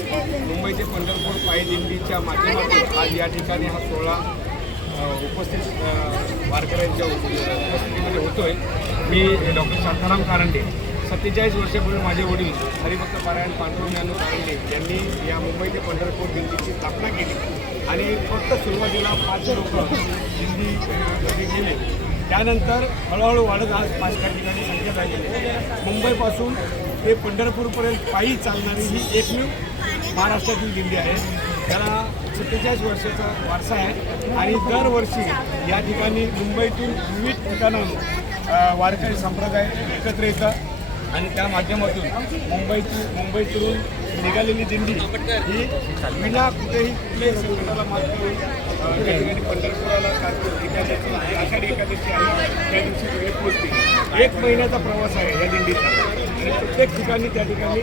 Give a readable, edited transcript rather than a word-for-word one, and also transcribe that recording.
मुंबई ते पंढरपूर पायी दिंडीच्या माध्यमातून आज या ठिकाणी हा सोहळा उपस्थित वारकऱ्यांच्या उपस्थितीमध्ये होतोय। मी डॉक्टर शांताराम कारंडे, 47 वर्षापूर्वी माझे वडील हरिभक्त पारायण पांडुरंग ज्ञानू कारंडे यांनी या मुंबई ते पंढरपूर दिंडीची स्थापना केली आणि फक्त सुरुवातीला 5 लोक दिंडीमध्ये गेले। त्यानंतर हळूहळू वाढत आज 5 ठिकाणी संख्या झाली। मुंबईपासून ते पंढरपूरपर्यंत पायी चालणारी ही एकमेव महाराष्ट्रातील दिंडी आहे। त्याला 47 वर्षाचा वारसा आहे आणि दरवर्षी या ठिकाणी मुंबईतून विविध ठिकाणाहून वारकरी संप्रदाय एकत्र येतात आणि त्या माध्यमातून मुंबईतून निघालेली दिंडी ही विना कुठल्याही संकटाला मात करून त्या ठिकाणी पंढरपुराला आषाढी एकादशी आहे त्या दिवशी वेळ पोहोचते। 1 महिन्याचा प्रवास आहे या दिंडीचा आणि प्रत्येक ठिकाणी त्या ठिकाणी